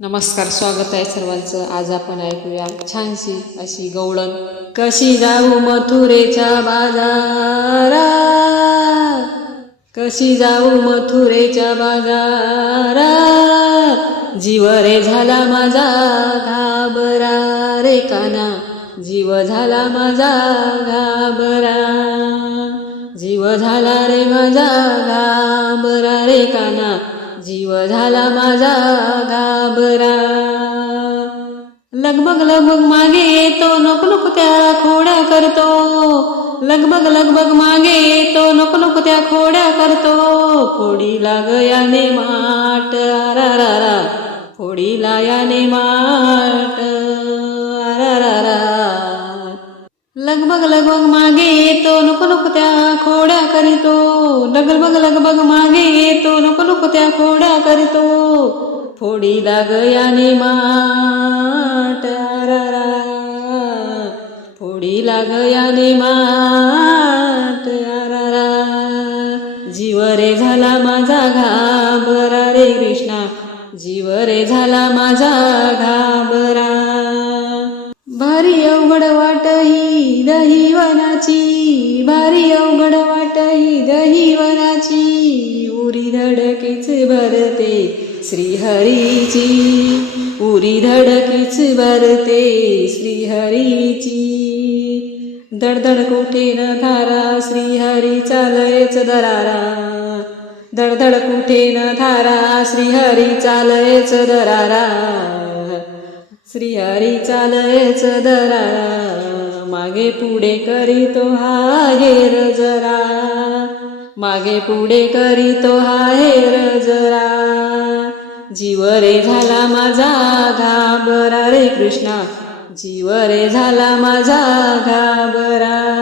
नमस्कार स्वागत आहे सर्वांचं. आज आपण ऐकूया छानशी अशी गवळण. कशी जाऊ मथुरेच्या बाजारा? कशी जाऊ मथुरेच्या बाजारा? जीव रे झाला माझा घाबरा रे काना. जीव झाला माझा घाबरा. जीव झाला रे माझा घाबरा रे काना. जीव झाला माझा घाबरा लगबग लगबग मागे येतो नको नको त्या खोड्या करतो. लगबग लगबग मागे येतो नको नको त्या खोड्या करतो. फोडीला गयाने माट रा फोडीला याने माट रा लगबग लगबग मागे येतो नको त्या खोड्या करीतो. लगबग लगबग मागे येतो. नको नको त्या खोड्या करीतो. फोडीला गयाने माट फोडी लाग याने माट रा जीव रे झाला माझा घाबरा रे कृष्णा. जीव रे झाला माझा घाबरा. भारी अवघड वाट ही दही वनाची भारी अवघड वाट ही दही वनाची उरी धडकीच भरते श्रीहरीची. उरी धडकीच भरते श्रीहरीची. दडदड कुठे न धारा श्रीहरी चालयच दरारा. दडदड कुठे न धारा श्रीहरी चालयच दरारा. श्रीहरी चालयच दरा मागे पुढे करीतो हा हेर जरा. मागे पुढे करीतो हा हेर जरा. जीव रे झाला माझा घाबरा रे कृष्णा. जीव रे झाला माझा घाबरा.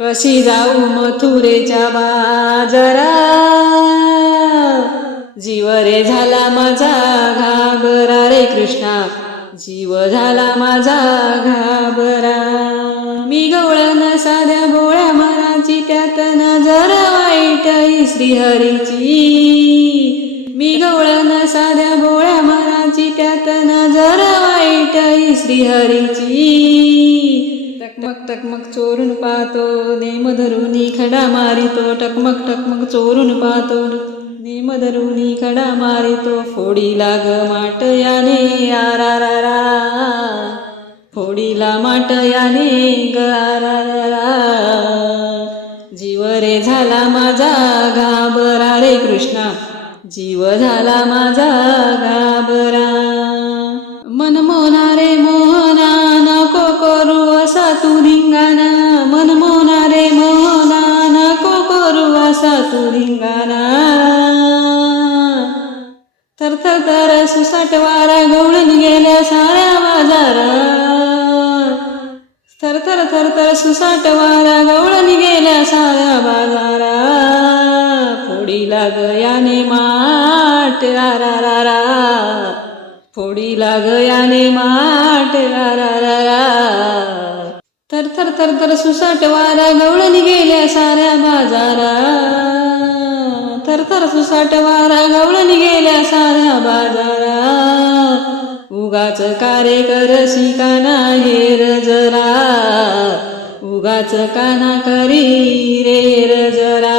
कशी जाऊ मथुरेच्या बाजरा. जीव रे झाला माझा घाबरा रे कृष्णा. जीव झाला माझा घाबरा. मी गवळण साध्या भोळ्या मनाची त्यात नजर वाईट श्रीहरीची. मी गवळण साध्या भोळ्या मनाची त्यात नजर वाईट श्रीहरीची. टकमक टकमक चोरून पाहतो नेम धरून खडा मारितो. टकमक टकमक चोरून पाहतो नेम धरून खडा मारितो. फोडी लाग माट याने आरा बोला माटयाने जीव रे झाला माझा घाबरा रे कृष्णा. जीव झाला माझा घाबरा. मनमोना थर थर थर सुसाट वारा गवळण गेल्या साऱ्या बाजारा. फोडीला गयाने माट रा रा रा फोडीला गयाने माट रा रा रा. थर थर थर थर सुसाट वारा गवळण गेल्या साऱ्या बाजारा. थर थर सुसाट वारा गवळण गेल्या साऱ्या बाजारा. उगाच कारे करसी काना हेर जरा? उगाच काना करी रे जरा?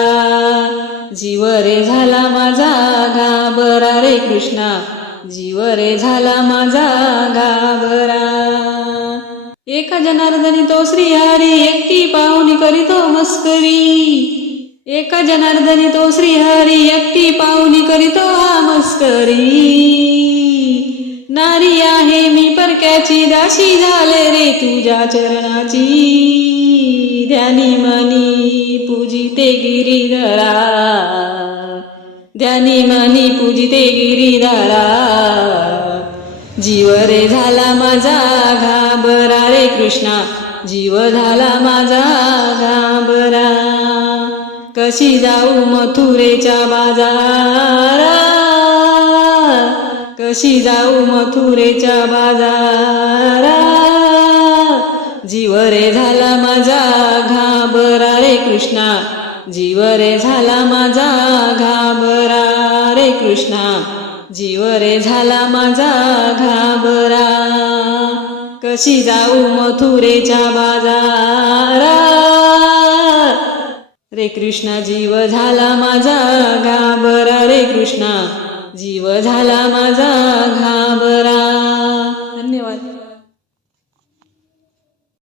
जीव रे झाला माझा घाबरा रे कृष्णा. जीव रे झाला माझा घाबरा. एका जनार्दनी तो श्रीहरी एकटी पाहुणी करीतो मस्करी. एका जनार्दनी तो श्रीहरी एकटी पाहुणी करीतो हा मस्करी. नारी आहे मी परक्याची दाशी झाले रे तुझ्या चरणाची. ध्यानी मनी पूजिते गिरीधरा. ध्यानी मनी पूजिते गिरीधरा. जीव रे झाला माझा घाबरा रे कृष्णा. जीव झाला माझा घाबरा. कशी जाऊ मथुरेच्या बाजारा? कशी जाऊ मथुरेच्या बाजारा. जीव रे झाला माझा घाबरा रे कृष्णा. जीव रे झाला माझा घाबरा रे कृष्णा. जीव रे झाला माझा घाबरा. कशी जाऊ मथुरेच्या बाजारा? रे कृष्णा जीव झाला माझा घाबरा रे कृष्णा. जीव झाला माझा घाबरा.